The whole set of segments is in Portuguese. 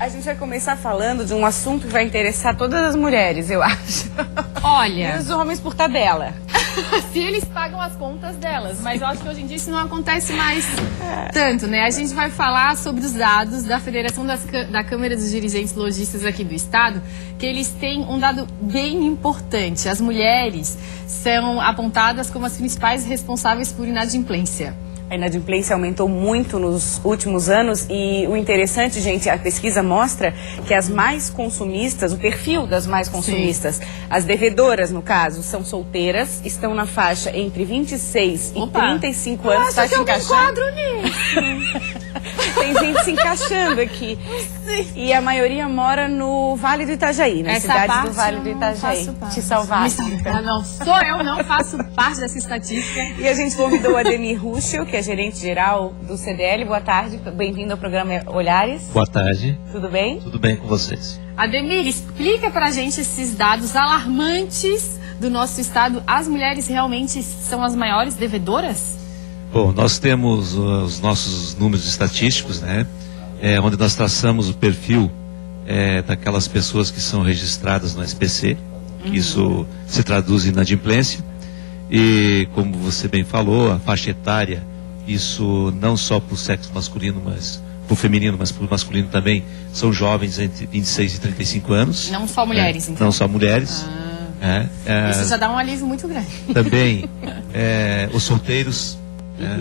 A gente vai começar falando de um assunto que vai interessar todas as mulheres, eu acho. Olha, E os homens por tabela. se eles pagam as contas delas, mas eu acho que hoje em dia isso não acontece mais tanto, né? A gente vai falar sobre os dados da Federação da Câmara dos Dirigentes Lojistas aqui do estado, que eles têm um dado bem importante. As mulheres são apontadas como as principais responsáveis por inadimplência. A inadimplência aumentou muito nos últimos anos e o interessante, gente, a pesquisa mostra que as mais consumistas, o perfil das mais consumistas, as devedoras, no caso, são solteiras, estão na faixa entre 26 e 35 anos. Está se encaixando nisso. Tem gente se encaixando aqui. E a maioria mora no Vale do Itajaí, na cidade do Vale do Itajaí. Te salvaste. Não, eu não faço parte dessa estatística. E a gente convidou o Ademir Ruschel, que é gerente-geral do CDL. Boa tarde, bem-vindo ao programa Olhares. Boa tarde. Tudo bem? Tudo bem com vocês. Ademir, explica pra gente esses dados alarmantes do nosso estado. As mulheres realmente são as maiores devedoras? Bom, nós temos os nossos números estatísticos, né? Onde nós traçamos o perfil daquelas pessoas que são registradas no SPC, que isso se traduz em inadimplência. E, como você bem falou, a faixa etária, isso não só para o sexo masculino, mas para o feminino, mas para o masculino também, são jovens entre 26 e 35 anos. Não só mulheres, então? Não só mulheres. Isso já dá um alívio muito grande. Também os solteiros,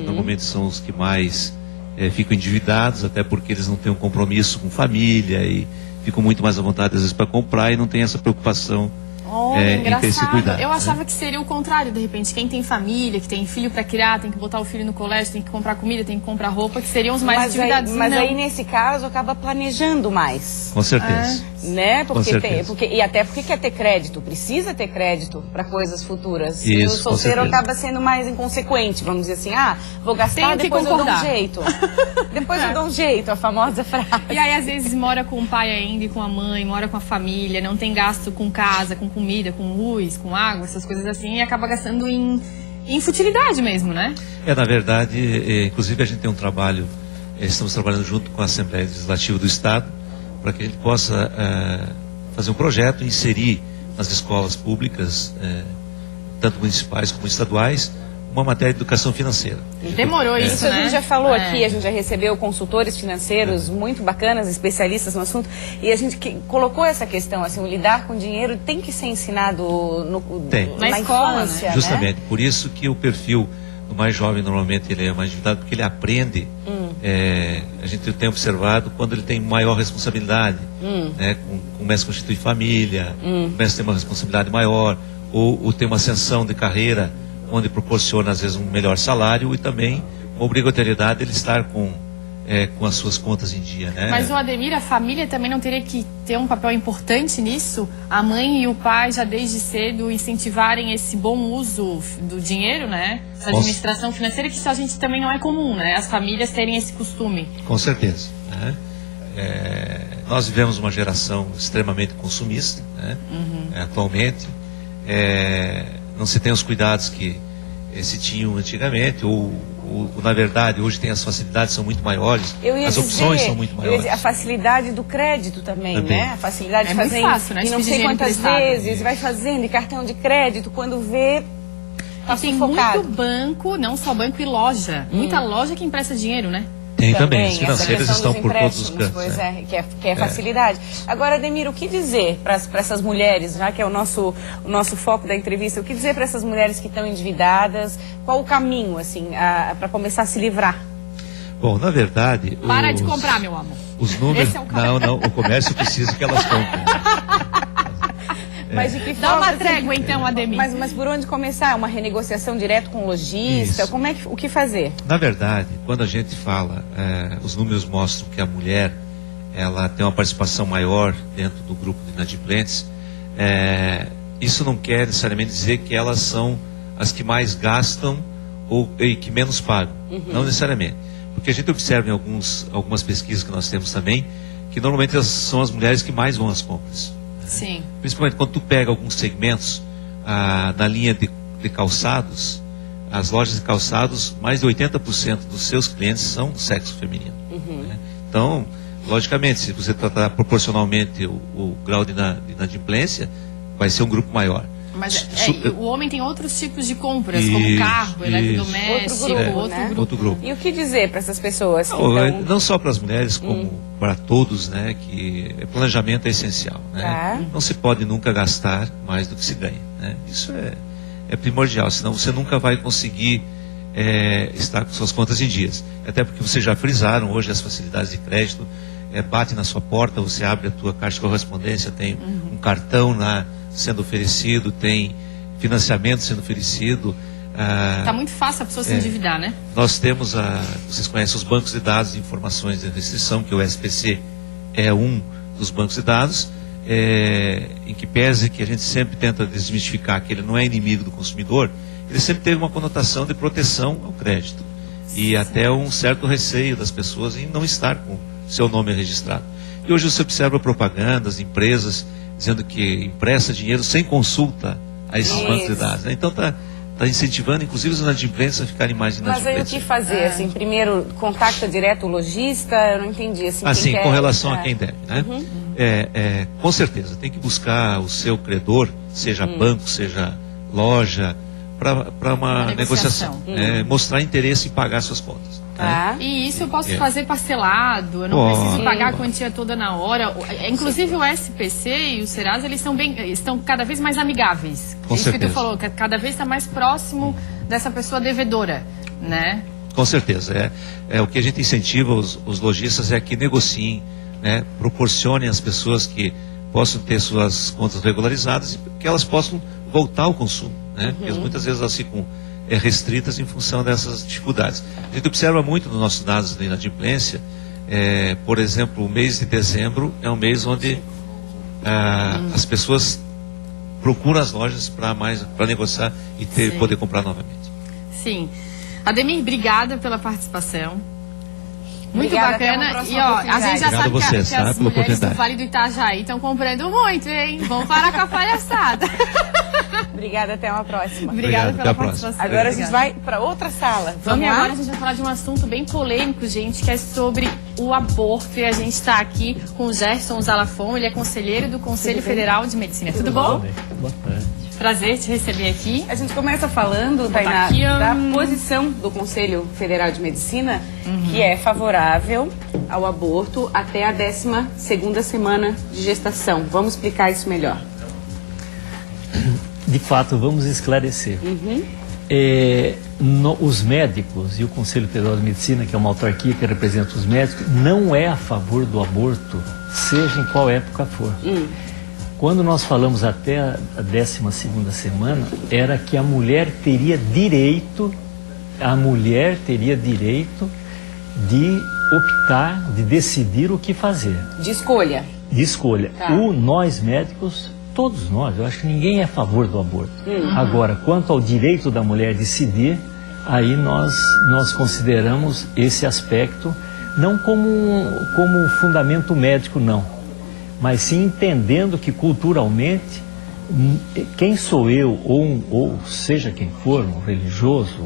normalmente são os que mais ficam endividados, até porque eles não têm um compromisso com família e ficam muito mais à vontade às vezes para comprar e não tem essa preocupação em ter esse cuidado. Eu achava que seria o contrário, de repente, quem tem família, que tem filho para criar, tem que botar o filho no colégio, tem que comprar comida, tem que comprar roupa, que seriam os mais endividados. Mas aí, nesse caso, acaba planejando mais. Com certeza. Né? Com certeza. E até porque quer ter crédito, precisa ter crédito para coisas futuras. Isso, e o solteiro acaba sendo mais inconsequente, vamos dizer assim, vou gastar, depois eu dou um jeito. Depois eu dou um jeito, a famosa frase. E aí, às vezes, mora com o pai ainda e com a mãe, mora com a família, não tem gasto com casa, com comida, com luz, com água, essas coisas assim, e acaba gastando em futilidade mesmo, né? Na verdade, inclusive a gente tem um trabalho, estamos trabalhando junto com a Assembleia Legislativa do Estado, para que a gente possa fazer um projeto, inserir nas escolas públicas, tanto municipais como estaduais, uma matéria de educação financeira. Demorou isso, né? A gente já falou aqui, a gente já recebeu consultores financeiros muito bacanas, especialistas no assunto, e a gente colocou essa questão, assim, o lidar com dinheiro tem que ser ensinado na escola, infância, né? Justamente, por isso que o perfil do mais jovem, normalmente, ele é mais endividado, porque ele aprende, a gente tem observado, quando ele tem maior responsabilidade, né, começa a constituir família, começa a ter uma responsabilidade maior, ou tem uma ascensão de carreira, onde proporciona, às vezes, um melhor salário e também uma obrigatoriedade de ele estar com as suas contas em dia, né? Mas o Ademir, a família também não teria que ter um papel importante nisso? A mãe e o pai, já desde cedo, incentivarem esse bom uso do dinheiro, né? Essa administração financeira, que isso a gente também não é comum, né? As famílias terem esse costume. Com certeza, né? Nós vivemos uma geração extremamente consumista, né? Atualmente. Não se tem os cuidados que se tinham antigamente, ou na verdade, hoje tem as facilidades, são muito maiores, as opções são muito maiores. A facilidade do crédito também, né? A facilidade de fazer fácil, né? E não sei quantas vezes, vai fazendo, e cartão de crédito, quando vê, tá sufocado. Tem muito banco, não só banco e loja, muita loja que empresta dinheiro, né? Tem também, as financeiras estão por todos os cantos. Pois que é facilidade. Agora, Ademir, o que dizer para essas mulheres, já que é o nosso foco da entrevista, o que dizer para essas mulheres que estão endividadas? Qual o caminho, assim, para começar a se livrar? Bom, na verdade... Para de comprar, meu amor. Os números... Não, o comércio precisa que elas comprem. Mas de que Dá uma trégua, então, Ademir. Mas por onde começar? Uma renegociação direto com o lojista? Isso. O que fazer? Na verdade, quando a gente fala, os números mostram que a mulher, ela tem uma participação maior dentro do grupo de inadimplentes. Isso não quer necessariamente dizer que elas são as que mais gastam e que menos pagam. Não necessariamente. Porque a gente observa em algumas pesquisas que nós temos também, que normalmente são as mulheres que mais vão às compras. Sim. Principalmente quando tu pega alguns segmentos na linha de calçados, as lojas de calçados, mais de 80% dos seus clientes são do sexo feminino. Né? Então, logicamente, se você tratar proporcionalmente o grau de inadimplência, vai ser um grupo maior. Mas o homem tem outros tipos de compras, como carro, eletrodoméstico, outro grupo. E o que dizer para essas pessoas? Não só para as mulheres, como para todos, né? Que planejamento é essencial. Né? Não se pode nunca gastar mais do que se ganha. Né? Isso é primordial, senão você nunca vai conseguir estar com suas contas em dias. Até porque vocês já frisaram hoje as facilidades de crédito, bate na sua porta, você abre a tua caixa de correspondência, tem um cartão lá sendo oferecido, tem financiamento sendo oferecido. Está muito fácil a pessoa se endividar, né? Nós temos, vocês conhecem os bancos de dados de informações de restrição, que o SPC é um dos bancos de dados, em que pese que a gente sempre tenta desmistificar que ele não é inimigo do consumidor, ele sempre teve uma conotação de proteção ao crédito. E até um certo receio das pessoas em não estar com seu nome registrado. E hoje você observa propagandas, empresas dizendo que empresta dinheiro sem consulta a esses bancos de dados. Né? Então está incentivando, inclusive, os inadimplentes a ficarem mais inadimplentes. Mas aí o que fazer? Assim, primeiro, contacta direto o lojista? Eu não entendi. Assim, com relação a quem deve. Né? Com certeza, tem que buscar o seu credor, seja banco, seja loja, para uma negociação. Mostrar interesse em pagar suas contas. E isso eu posso fazer parcelado, eu não preciso pagar a quantia toda na hora. Inclusive o SPC e o Serasa, eles estão cada vez mais amigáveis. Com isso certeza. que tu falou, que cada vez está mais próximo dessa pessoa devedora, né? Com certeza. O que a gente incentiva os lojistas é que negociem, né, proporcionem às pessoas que possam ter suas contas regularizadas e que elas possam voltar ao consumo. Né? Porque muitas vezes elas ficam restritas em função dessas dificuldades. A gente observa muito nos nossos dados de inadimplência, por exemplo, o mês de dezembro é um mês onde as pessoas procuram as lojas para negociar e poder comprar novamente. Sim. Ademir, obrigada pela participação. Muito Obrigada, bacana. E ó, a gente já sabe que as mulheres do Vale do Itajaí estão comprando muito, hein? Vamos parar com a palhaçada. Obrigada, até uma próxima. Obrigada pela participação. Agora a gente vai para outra sala. Vamos lá? Agora a gente vai falar de um assunto bem polêmico, gente, que é sobre o aborto. E a gente está aqui com o Gerson Zalafon, ele é conselheiro do Conselho Federal de Medicina. Tudo bom? Boa tarde. Prazer te receber aqui. A gente começa falando, Tainá, da posição do Conselho Federal de Medicina, que é favorável ao aborto até a 12ª semana de gestação. Vamos explicar isso melhor. De fato, vamos esclarecer. Os médicos e o Conselho Federal de Medicina, que é uma autarquia que representa os médicos, não é a favor do aborto, seja em qual época for. Quando nós falamos até a 12ª semana, era que a mulher teria direito de optar, de decidir o que fazer. De escolha. De escolha. Tá. Nós médicos, todos nós, eu acho que ninguém é a favor do aborto. Agora, quanto ao direito da mulher decidir, aí nós consideramos esse aspecto não como fundamento médico, não. Mas sim entendendo que culturalmente, quem sou eu, ou seja quem for, um religioso,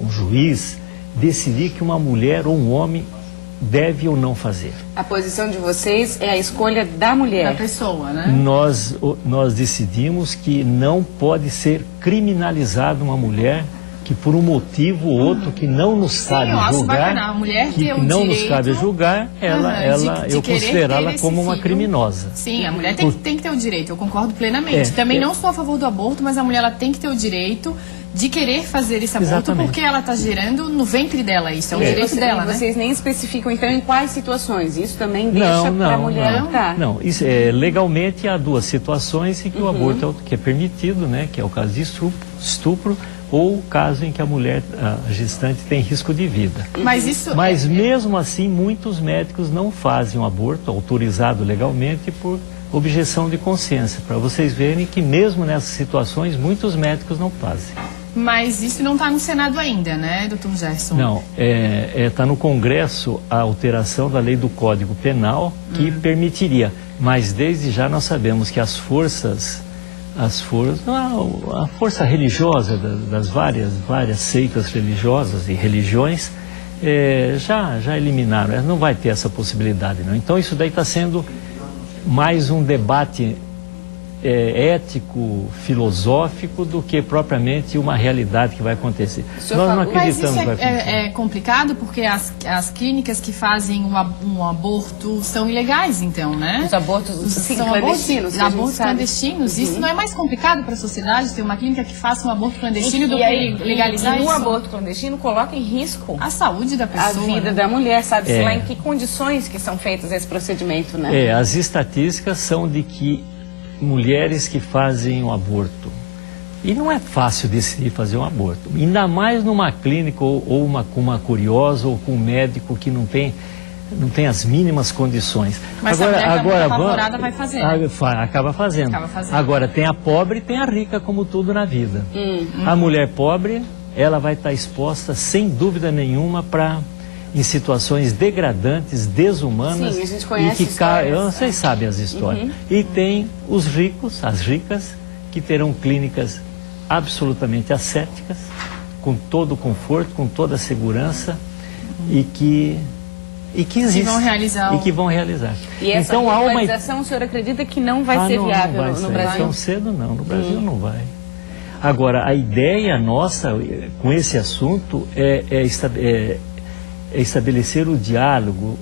um juiz, decidir que uma mulher ou um homem deve ou não fazer. A posição de vocês é a escolha da mulher. Da pessoa, né? Nós decidimos que não pode ser criminalizada uma mulher que por um motivo ou outro que não nos cabe julgar, a mulher que não nos cabe julgar, eu considerá-la como uma criminosa. Sim, a mulher tem que ter o direito, eu concordo plenamente. Também não sou a favor do aborto, mas a mulher ela tem que ter o direito de querer fazer esse aborto. Exatamente. Porque ela está gerando no ventre dela, isso é um direito dela, né? Vocês nem especificam então em quais situações, isso também deixa para a mulher optar. Não, isso legalmente há duas situações em que o aborto é permitido, né, que é o caso de estupro ou o caso em que a mulher, a gestante, tem risco de vida. Mas mesmo assim, muitos médicos não fazem o aborto autorizado legalmente por objeção de consciência, para vocês verem que mesmo nessas situações, muitos médicos não fazem. Mas isso não está no Senado ainda, né, doutor Gerson? Não, está no Congresso a alteração da lei do Código Penal que permitiria, mas desde já nós sabemos que a força religiosa das várias seitas religiosas e religiões já eliminaram, não vai ter essa possibilidade, não. Então isso daí está sendo mais um debate ético, filosófico, do que propriamente uma realidade que vai acontecer. Nós não Mas acreditamos isso que vai acontecer. é complicado porque as clínicas que fazem um aborto são ilegais, então, né? Os abortos São clandestinos. abortos clandestinos. Isso não é mais complicado para a sociedade ter uma clínica que faça um aborto clandestino do que legalizar e isso? o aborto clandestino coloca em risco A saúde da a pessoa. vida né? da mulher, sabe-se lá em que condições que são feitos esse procedimento, né? As estatísticas são de que mulheres que fazem um aborto, e não é fácil decidir fazer um aborto, ainda mais numa clínica ou com uma curiosa ou com um médico que não tem as mínimas condições. Mas a mulher que é apavorada vai fazer, né? Acaba fazendo. Agora, tem a pobre e tem a rica, como tudo na vida. A mulher pobre, ela vai estar exposta, sem dúvida nenhuma, em situações degradantes, desumanas. Sim, a gente conhece vocês sabem as histórias. E tem os ricos, as ricas, que terão clínicas absolutamente ascéticas, com todo o conforto, com toda a segurança, e que existem. Que vão realizar. E essa então, regularização, o senhor acredita que não vai ser viável não vai no sair Brasil? tão cedo, não. No Brasil não vai. Agora, a ideia nossa com esse assunto é estabelecer o diálogo,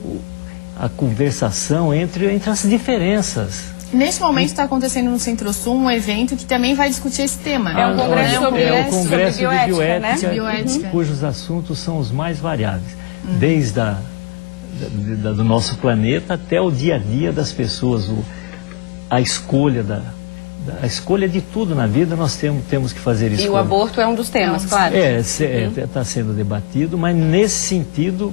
a conversação entre as diferenças. Neste momento está acontecendo no Centro-Sul um evento que também vai discutir esse tema. É um congresso o Congresso de bioética, né? Bioética. Cujos assuntos são os mais variáveis, desde do nosso planeta até o dia a dia das pessoas, a escolha a escolha de tudo na vida. Nós temos que fazer isso. E o aborto é um dos temas, claro. Está sendo debatido, mas nesse sentido